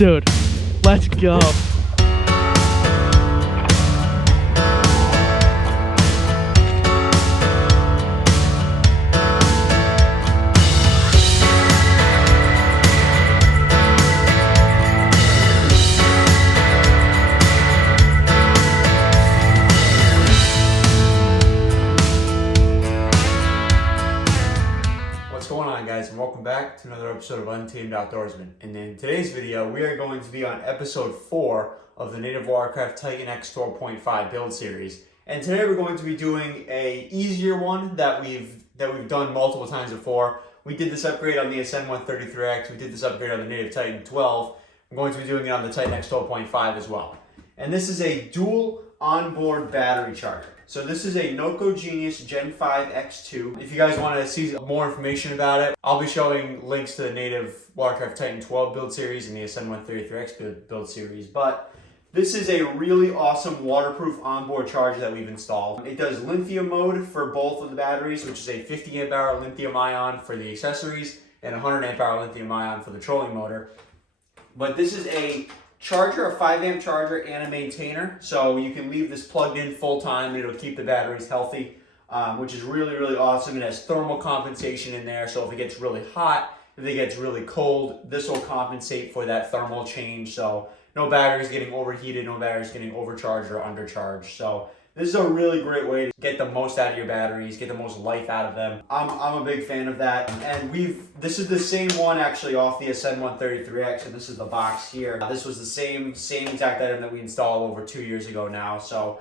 Dude, let's go. Guys, and welcome back to another episode of Untamed Outdoorsmen. And in today's video, we are going to be on episode 4 of the Native Watercraft Titan X 12.5 build series. And today we're going to be doing a easier one that we've done multiple times before. We did this upgrade on the Ascend 133X. We did this upgrade on the Native Titan 12. I'm going to be doing it on the Titan X 12.5 as well. And this is a dual onboard battery charger. So this is a NOCO Genius Gen 5 X2. If you guys want to see more information about it, I'll be showing links to the Native Watercraft Titan 12 build series and the Ascend 133X build series. But this is a really awesome waterproof onboard charger that we've installed. It does lithium mode for both of the batteries, which is a 50 amp hour lithium ion for the accessories and 100 amp hour lithium ion for the trolling motor. But this is a charger, a 5 amp charger, and a maintainer. So you can leave this plugged in full time. It'll keep the batteries healthy, which is really, really awesome. It has thermal compensation in there. So if it gets really hot, if it gets really cold, this will compensate for that thermal change. So no batteries getting overheated, no batteries getting overcharged or undercharged. So this is a really great way to get the most out of your batteries, get the most life out of them. I'm a big fan of that. And this is the same one actually off the Ascend 133X, and this is the box here. This was the same exact item that we installed over 2 years ago now. So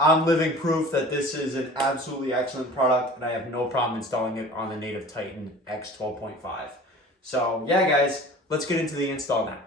I'm living proof that this is an absolutely excellent product, and I have no problem installing it on the Native Titan X 12.5. So yeah, guys, let's get into the install now.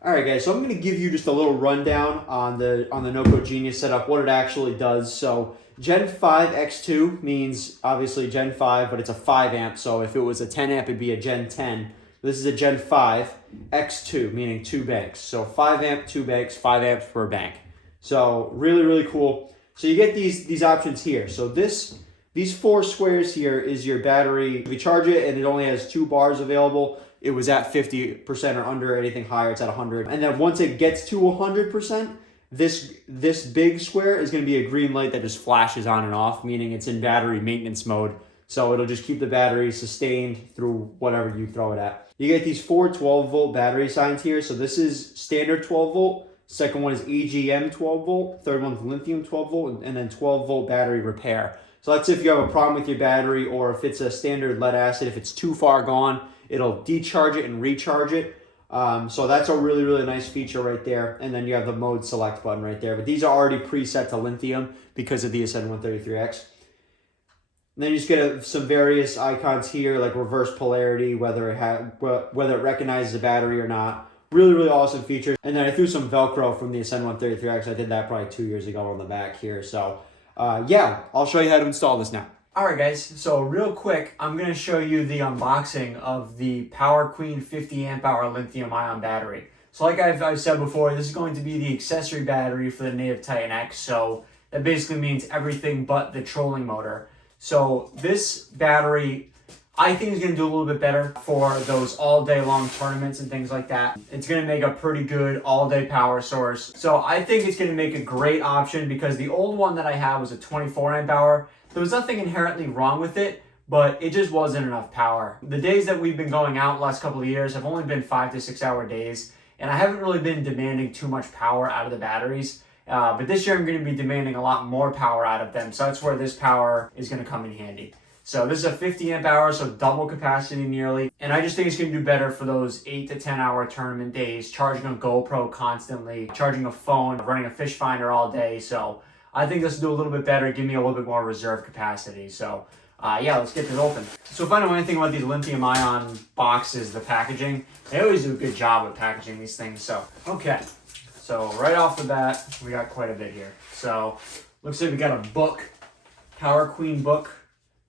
Alright guys, so I'm going to give you just a little rundown on the NOCO Genius setup, what it actually does. So Gen 5 X2 means obviously Gen 5, but it's a 5 amp, so if it was a 10 amp it'd be a Gen 10. This is a Gen 5 X2, meaning 2 banks. So 5 amp, 2 banks, 5 amps per bank. So really, really cool. So you get these options here. So these 4 squares here is your battery. If you charge it and it only has 2 bars available, it was at 50% or under. Anything higher, it's at 100. And then once it gets to 100%, this big square is going to be a green light that just flashes on and off, meaning it's in battery maintenance mode. So it'll just keep the battery sustained through whatever you throw it at. You get these 4 12-volt battery signs here. So this is standard 12-volt. Second one is AGM 12-volt. Third one's lithium 12-volt. And then 12-volt battery repair. So that's if you have a problem with your battery, or if it's a standard lead acid, if it's too far gone, it'll decharge it and recharge it. So that's a really, really nice feature right there. And then you have the mode select button right there. But these are already preset to lithium because of the Ascend 133X. And then you just get some various icons here, like reverse polarity, whether it recognizes a battery or not. Really, really awesome feature. And then I threw some Velcro from the Ascend 133X. I did that probably 2 years ago on the back here. So yeah, I'll show you how to install this now. Alright guys, so real quick, I'm going to show you the unboxing of the Power Queen 50 amp hour lithium ion battery. So like I've said before, this is going to be the accessory battery for the Native Titan X, so that basically means everything but the trolling motor. So this battery, I think, is going to do a little bit better for those all day long tournaments and things like that. It's going to make a pretty good all day power source. So I think it's going to make a great option, because the old one that I had was a 24 amp hour. There was nothing inherently wrong with it, but it just wasn't enough power. The days that we've been going out the last couple of years have only been 5 to 6 hour days, and I haven't really been demanding too much power out of the batteries. But this year I'm going to be demanding a lot more power out of them, so that's where this power is going to come in handy. So this is a 50 amp hour, so double capacity nearly. And I just think it's going to do better for those 8 to 10 hour tournament days, charging a GoPro constantly, charging a phone, running a fish finder all day. So I think this will do a little bit better, give me a little bit more reserve capacity. So yeah, let's get this open. So if I know anything about these lithium ion boxes, the packaging, they always do a good job of packaging these things. So, okay. So right off the bat, we got quite a bit here. So looks like we got a book, Power Queen book,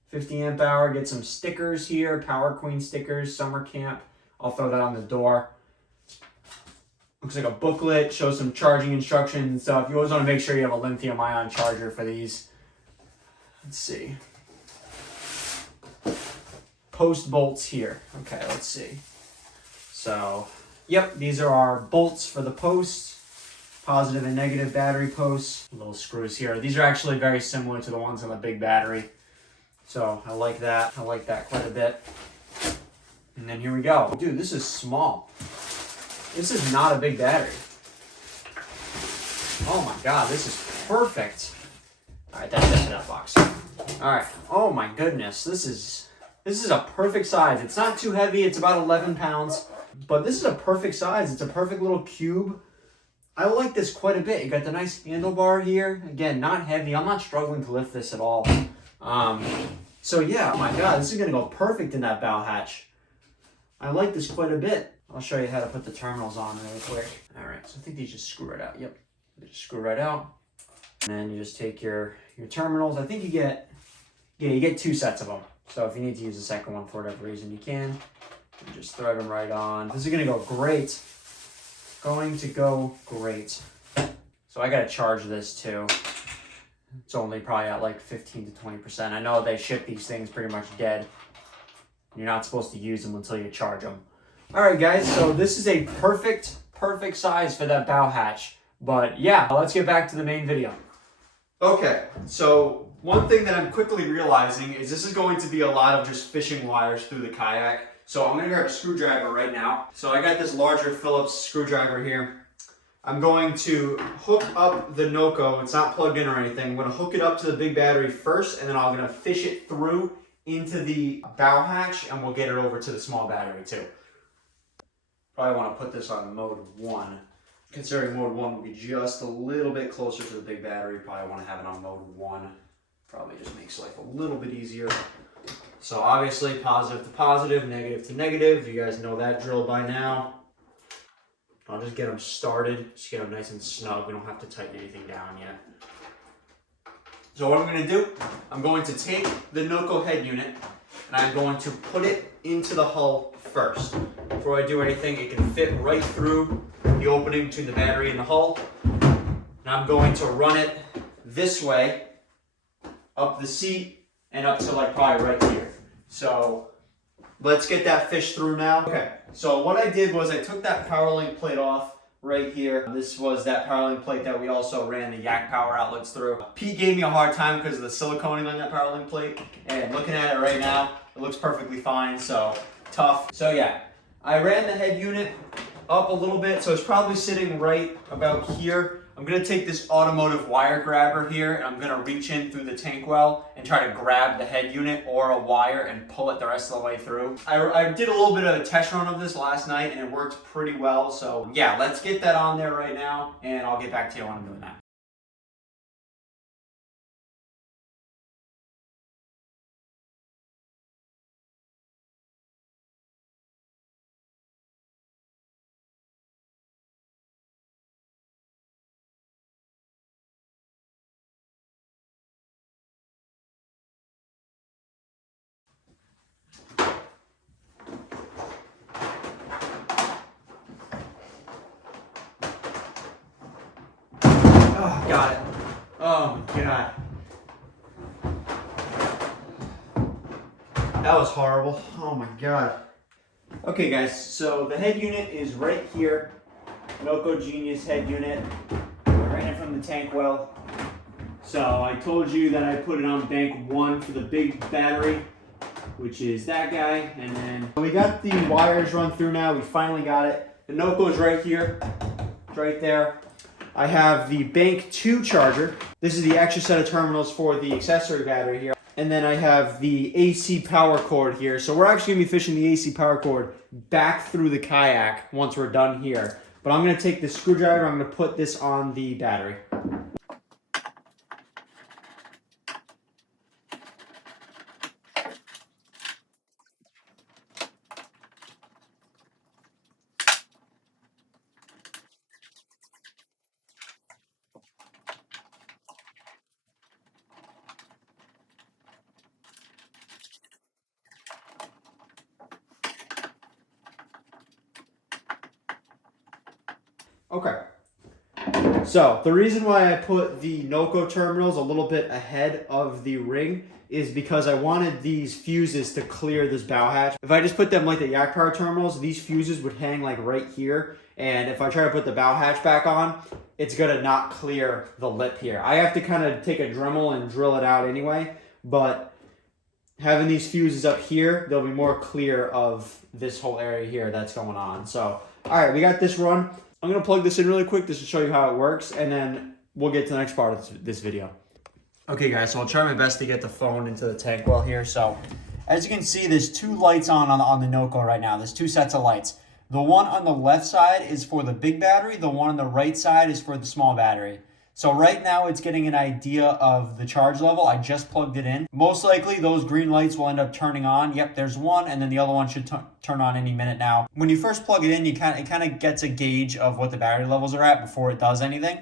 50 amp hour. Get some stickers here, Power Queen stickers, summer camp. I'll throw that on the door. Looks like a booklet, shows some charging instructions and stuff. You always want to make sure you have a lithium ion charger for these. Let's see. Post bolts here. Okay, let's see. So Yep, these are our bolts for the posts, positive and negative battery posts. Little screws here. These are actually very similar to the ones on the big battery. So I like that. I like that quite a bit. And then here we go. Dude, this is small. This is not a big battery. Oh my God, this is perfect. All right, that's it for that box. All right. Oh my goodness, this is a perfect size. It's not too heavy. It's about 11 pounds, but this is a perfect size. It's a perfect little cube. I like this quite a bit. You got the nice handlebar here. Again, not heavy. I'm not struggling to lift this at all. So yeah, oh my God, this is gonna go perfect in that bow hatch. I like this quite a bit. I'll show you how to put the terminals on really quick. All right, so I think these just screw right out. Yep, they just screw right out. And then you just take your terminals. I think you get 2 sets of them. So if you need to use the second one for whatever reason, you can. And just thread them right on. This is gonna go great. Going to go great. So I gotta charge this too. It's only probably at like 15 to 20%. I know they ship these things pretty much dead. You're not supposed to use them until you charge them. All right, guys, so this is a perfect size for that bow hatch. But yeah, let's get back to the main video. Okay, so one thing that I'm quickly realizing is this is going to be a lot of just fishing wires through the kayak. So I'm gonna grab a screwdriver right now. So I got this larger Phillips screwdriver here. I'm going to hook up the NOCO. It's not plugged in or anything. I'm gonna hook it up to the big battery first, and then I'm gonna fish it through into the bow hatch, and we'll get it over to the small battery too. Probably want to put this on mode 1. Considering mode 1 will be just a little bit closer to the big battery, probably want to have it on mode 1. Probably just makes life a little bit easier. So obviously positive to positive, negative to negative. You guys know that drill by now. I'll just get them started, just get them nice and snug. We don't have to tighten anything down yet. So what I'm going to do, I'm going to take the NOCO head unit and I'm going to put it into the hull first. Before I do anything, it can fit right through the opening between the battery and the hull. And I'm going to run it this way, up the seat, and up to like probably right here. So let's get that fish through now. Okay, so what I did was I took that power link plate off right here. This was that power link plate that we also ran the yak power outlets through. Pete gave me a hard time because of the siliconing on that power link plate. And looking at it right now, it looks perfectly fine, so tough. So yeah, I ran the head unit up a little bit, so it's probably sitting right about here. I'm gonna take this automotive wire grabber here and I'm gonna reach in through the tank well and try to grab the head unit or a wire and pull it the rest of the way through. I did a little bit of a test run of this last night and it worked pretty well. So yeah, let's get that on there right now and I'll get back to you when I'm doing that. Oh, got it. Oh my God. That was horrible. Oh my God. Okay guys, so the head unit is right here. NOCO Genius head unit. I ran it from the tank well. So I told you that I put it on bank 1 for the big battery, which is that guy. And then we got the wires run through now. We finally got it. The NOCO is right here. It's right there. I have the bank 2 charger. This is the extra set of terminals for the accessory battery here. And then I have the AC power cord here. So we're actually gonna be fishing the AC power cord back through the kayak once we're done here. But I'm gonna take the screwdriver, I'm gonna put this on the battery. Okay. So the reason why I put the NOCO terminals a little bit ahead of the ring is because I wanted these fuses to clear this bow hatch. If I just put them like the yak power terminals, these fuses would hang like right here. And if I try to put the bow hatch back on, it's gonna not clear the lip here. I have to kind of take a Dremel and drill it out anyway, but having these fuses up here, they'll be more clear of this whole area here that's going on. So, all right, we got this run. I'm gonna plug this in really quick just to show you how it works, and then we'll get to the next part of this video. Okay guys, so I'll try my best to get the phone into the tank well here. So as you can see, there's two lights on the NOCO right now. There's two sets of lights. The one on the left side is for the big battery. The one on the right side is for the small battery. So right now it's getting an idea of the charge level. I just plugged it in. Most likely those green lights will end up turning on. Yep, there's one, and then the other one should turn on any minute now. When you first plug it in, it kind of gets a gauge of what the battery levels are at before it does anything.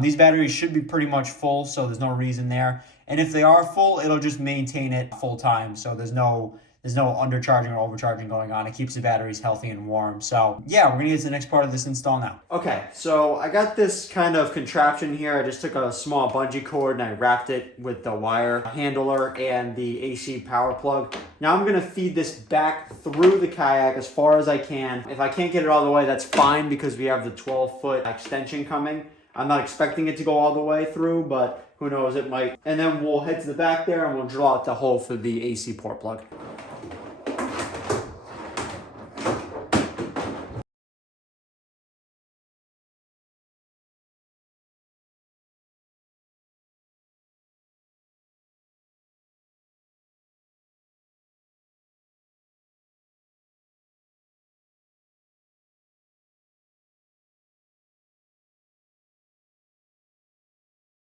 These batteries should be pretty much full, so there's no reason there. And if they are full, it'll just maintain it full time. So there's no undercharging or overcharging going on. It keeps the batteries healthy and warm. So yeah, we're gonna get to the next part of this install now. Okay, so I got this kind of contraption here. I just took a small bungee cord and I wrapped it with the wire handler and the AC power plug. Now I'm gonna feed this back through the kayak as far as I can. If I can't get it all the way, that's fine because we have the 12-foot extension coming. I'm not expecting it to go all the way through, but who knows, it might. And then we'll head to the back there and we'll drill out the hole for the AC port plug.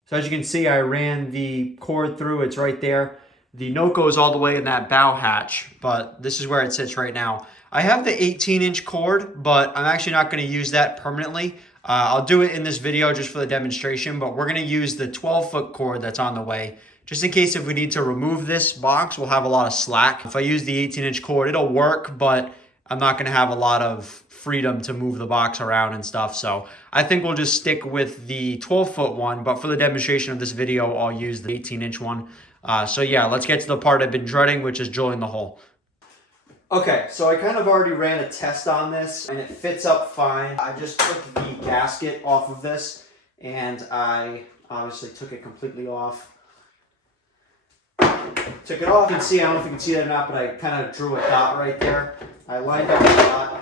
So as you can see, I ran the cord through. It's right there. The NOCO is all the way in that bow hatch, but this is where it sits right now. I have the 18-inch cord, but I'm actually not going to use that permanently. I'll do it in this video just for the demonstration, but we're going to use the 12-foot cord that's on the way. Just in case if we need to remove this box, we'll have a lot of slack. If I use the 18-inch cord, it'll work, but I'm not going to have a lot of freedom to move the box around and stuff. So I think we'll just stick with the 12-foot one, but for the demonstration of this video, I'll use the 18-inch one. So yeah, let's get to the part I've been dreading, which is drilling the hole. Okay, so I kind of already ran a test on this and it fits up fine. I just took the gasket off of this and I obviously took it completely off. Took it off and see, I don't know if you can see that or not, but I kind of drew a dot right there. I lined up the dot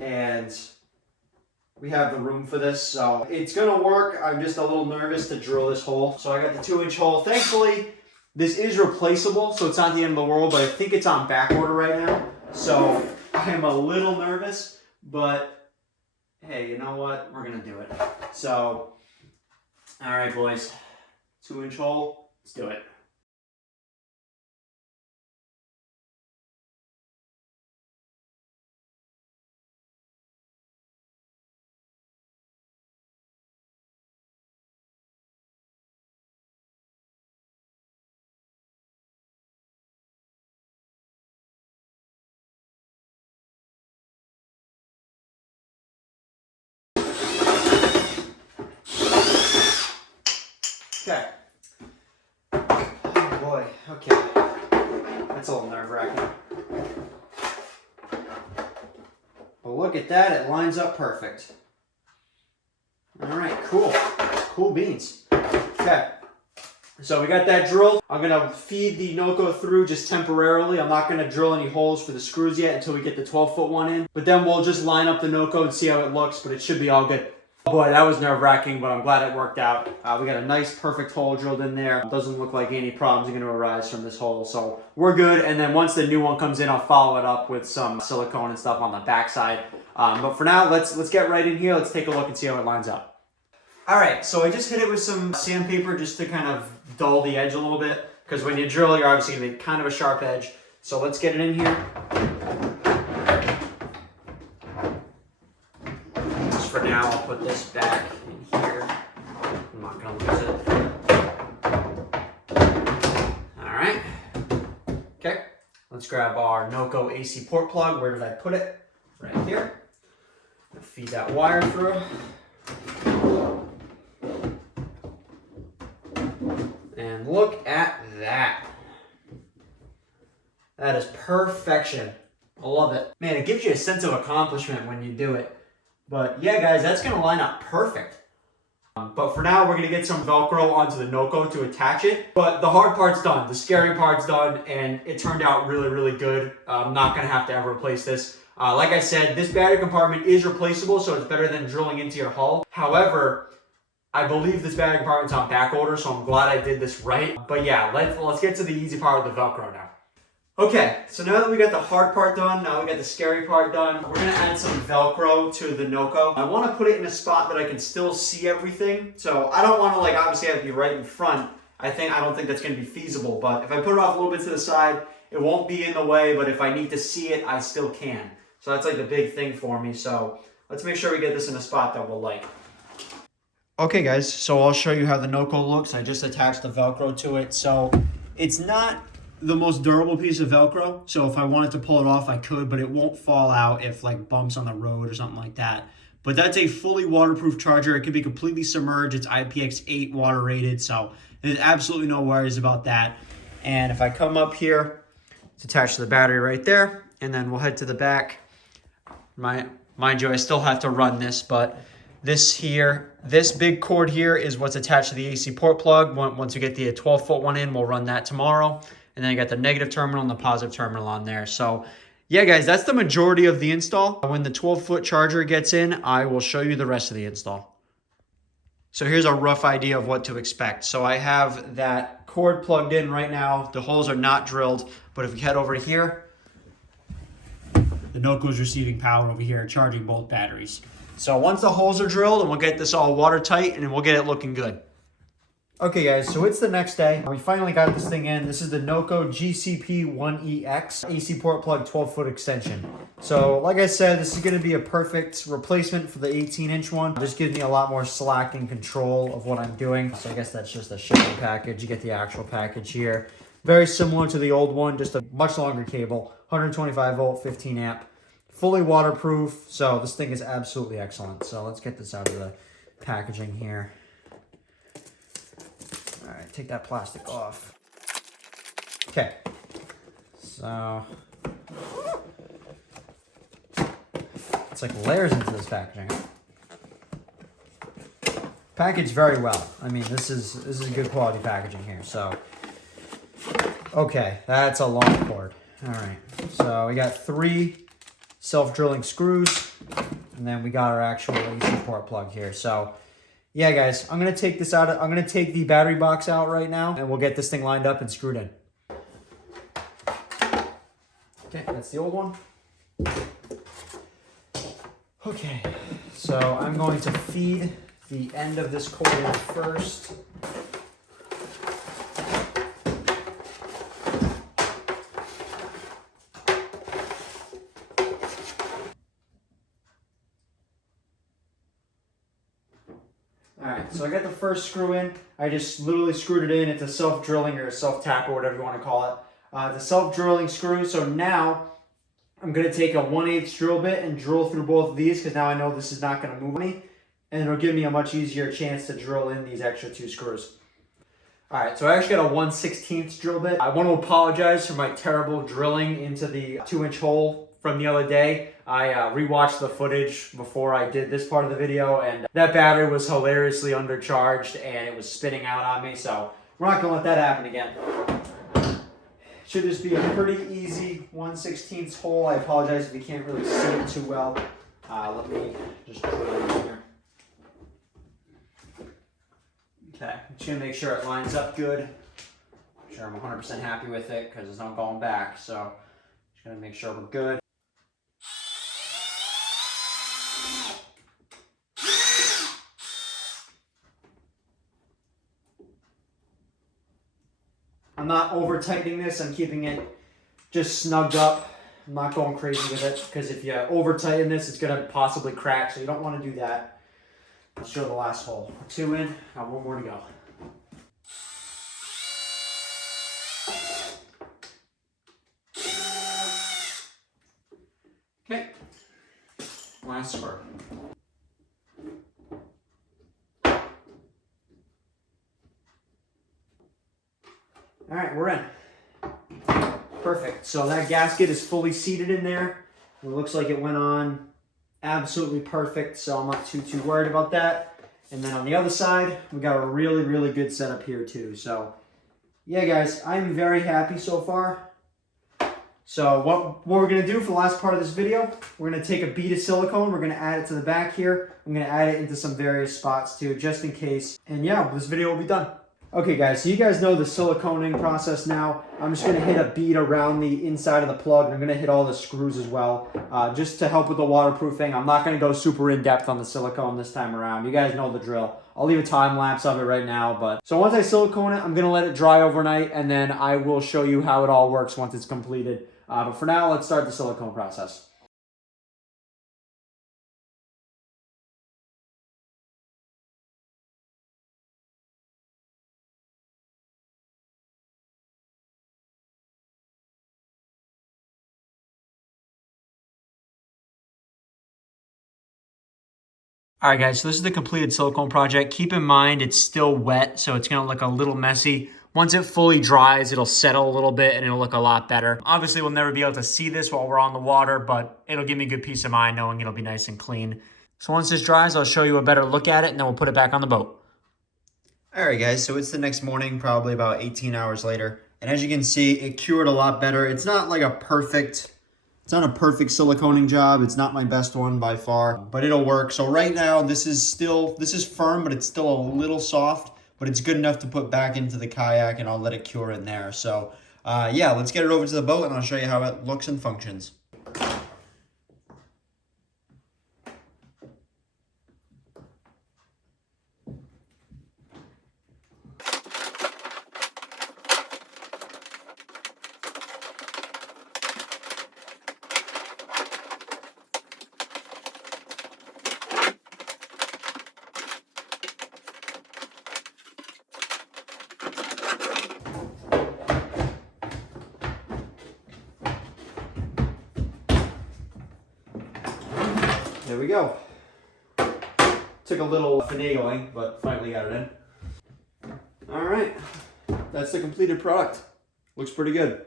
and we have the room for this, so it's gonna work. I'm just a little nervous to drill this hole. So I got the 2-inch hole. Thankfully, this is replaceable, so it's not the end of the world, but I think it's on back order right now. So I am a little nervous, but hey, you know what? We're gonna do it. So, all right, boys, 2-inch hole, let's do it. Okay. Oh boy, okay. That's a little nerve-wracking. But look at that, it lines up perfect. All right, cool. Cool beans. Okay. So we got that drilled. I'm gonna feed the NOCO through just temporarily. I'm not gonna drill any holes for the screws yet until we get the 12-foot one in. But then we'll just line up the NOCO and see how it looks, but it should be all good. Boy, that was nerve-wracking, but I'm glad it worked out. We got a nice, perfect hole drilled in there. Doesn't look like any problems are going to arise from this hole, so we're good. And then once the new one comes in, I'll follow it up with some silicone and stuff on the backside. But for now, let's get right in here. Let's take a look and see how it lines up. All right, so I just hit it with some sandpaper just to kind of dull the edge a little bit, because when you drill, you're obviously going to get kind of a sharp edge. So let's get it in here. For now, I'll put this back in here. I'm not going to lose it. All right. Okay. Let's grab our NOCO AC port plug. Where did I put it? Right here. Feed that wire through. And look at that. That is perfection. I love it. Man, it gives you a sense of accomplishment when you do it. But yeah, guys, that's gonna line up perfect. But for now, we're gonna get some Velcro onto the NOCO to attach it. But the hard part's done, the scary part's done, and it turned out really, really good. I'm not gonna have to ever replace this. Like I said, this battery compartment is replaceable, so it's better than drilling into your hull. However, I believe this battery compartment's on back order, so I'm glad I did this right. But yeah, let's get to the easy part with the Velcro now. Okay, so now that we got the hard part done, now we got the scary part done, we're gonna add some Velcro to the NOCO. I wanna put it in a spot that I can still see everything. So I don't wanna obviously have it be right in front. I don't think that's gonna be feasible, but if I put it off a little bit to the side, it won't be in the way, but if I need to see it, I still can. So that's the big thing for me. So let's make sure we get this in a spot that we'll like. Okay guys, so I'll show you how the NOCO looks. I just attached the Velcro to it. So it's not the most durable piece of Velcro. So if I wanted to pull it off, I could, but it won't fall out if bumps on the road or something like that. But that's a fully waterproof charger. It can be completely submerged. It's IPX8 water rated. So there's absolutely no worries about that. And if I come up here, it's attached to the battery right there. And then we'll head to the back. Mind you, I still have to run this, but this big cord here is what's attached to the AC port plug. Once we get the 12-foot one in, we'll run that tomorrow. And then I got the negative terminal and the positive terminal on there. So yeah, guys, that's the majority of the install. When the 12-foot charger gets in, I will show you the rest of the install. So here's a rough idea of what to expect. So I have that cord plugged in right now. The holes are not drilled, but if we head over here, the NOCO is receiving power over here, charging both batteries. So once the holes are drilled, and we'll get this all watertight, and we'll get it looking good. Okay guys, so it's the next day. We finally got this thing in. This is the NOCO GCP1EX AC port plug 12-foot extension. So like I said, this is gonna be a perfect replacement for the 18-inch one. It just gives me a lot more slack and control of what I'm doing. So I guess that's just a shipping package. You get the actual package here. Very similar to the old one, just a much longer cable, 125 volt, 15 amp, fully waterproof. So this thing is absolutely excellent. So let's get this out of the packaging here. All right, take that plastic off. Okay, so it's like layers into this packaging. Packaged very well. I mean, this is good quality packaging here. So, okay, that's a long cord. All right, so we got 3 self-drilling screws, and then we got our actual AC port plug here. So yeah, guys, I'm gonna take this out. I'm gonna take the battery box out right now, and we'll get this thing lined up and screwed in. Okay, that's the old one. Okay, so I'm going to feed the end of this cord in first. Alright, so I got the first screw in. I just literally screwed it in. It's a self-drilling or a self-tap or whatever you want to call it. The self-drilling screw. So now I'm going to take a 1/8 drill bit and drill through both of these because now I know this is not going to move me. And it'll give me a much easier chance to drill in these extra 2 screws. Alright, so I actually got a 1/16 drill bit. I want to apologize for my terrible drilling into the 2-inch hole from the other day. I rewatched the footage before I did this part of the video, and that battery was hilariously undercharged and it was spinning out on me, so we're not gonna let that happen again. Should just be a pretty easy 1/16 hole. I apologize if you can't really see it too well. Let me just drill it in here. Okay, I'm just gonna make sure it lines up good. Make sure I'm 100% happy with it because there's no going back, so just gonna make sure we're good. I'm not over tightening this, I'm keeping it just snugged up. I'm not going crazy with it because if you over tighten this, it's gonna possibly crack, so you don't want to do that. Let's show the last hole. 2 in, got 1 more to go. Okay, last squirt. All right, we're in. Perfect. So that gasket is fully seated in there. It looks like it went on absolutely perfect, so I'm not too worried about that. And then on the other side, we got a really good setup here too. So yeah, guys, I'm very happy so far. So what we're going to do for the last part of this video, we're going to take a bead of silicone. We're going to add it to the back here. I'm going to add it into some various spots too, just in case. And yeah, this video will be done. Okay guys, so you guys know the siliconing process now. I'm just going to hit a bead around the inside of the plug, and I'm going to hit all the screws as well, just to help with the waterproofing. I'm not going to go super in depth on the silicone this time around. You guys know the drill. I'll leave a time lapse of it right now. So once I silicone it, I'm going to let it dry overnight, and then I will show you how it all works once it's completed. But for now, let's start the silicone process. All right, guys, so this is the completed silicone project. Keep in mind, it's still wet, so it's gonna look a little messy. Once it fully dries, it'll settle a little bit and it'll look a lot better. Obviously, we'll never be able to see this while we're on the water, but it'll give me good peace of mind knowing it'll be nice and clean. So once this dries, I'll show you a better look at it, and then we'll put it back on the boat. All right, guys, so it's the next morning, probably about 18 hours later. And as you can see, it cured a lot better. It's not like a perfect siliconing job. It's not my best one by far, but it'll work. So right now, this is firm, but it's still a little soft, but it's good enough to put back into the kayak, and I'll let it cure in there. So yeah, let's get it over to the boat, and I'll show you how it looks and functions. There we go. Took a little finagling, but finally got it in. All right, that's the completed product. Looks pretty good.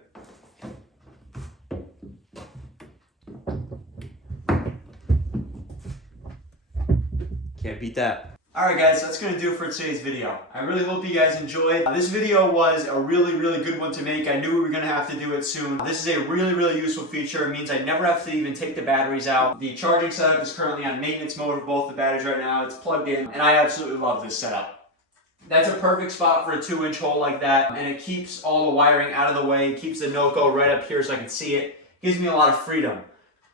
Can't beat that. All right, guys, that's gonna do it for today's video. I really hope you guys enjoyed. This video was a really good one to make. I knew we were gonna have to do it soon. This is a really useful feature. It means I never have to even take the batteries out. The charging setup is currently on maintenance mode for both the batteries right now. It's plugged in, and I absolutely love this setup. That's a perfect spot for a 2-inch hole like that, and it keeps all the wiring out of the way. It keeps the NOCO right up here so I can see it. Gives me a lot of freedom.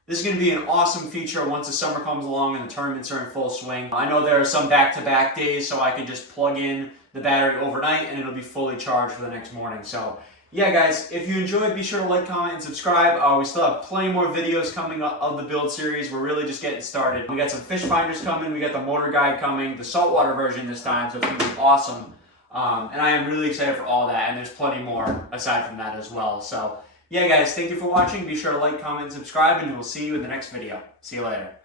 This is going to be an awesome feature once the summer comes along and the tournaments are in full swing. I know there are some back-to-back days, so I can just plug in the battery overnight and it'll be fully charged for the next morning. So yeah, guys, if you enjoyed, be sure to like, comment, and subscribe. We still have plenty more videos coming up of the build series. We're really just getting started. We got some fish finders coming. We got the motor guide coming, the saltwater version this time, so it's going to be awesome. And I am really excited for all that, and there's plenty more aside from that as well. So yeah, guys, thank you for watching. Be sure to like, comment, and subscribe, and we'll see you in the next video. See you later.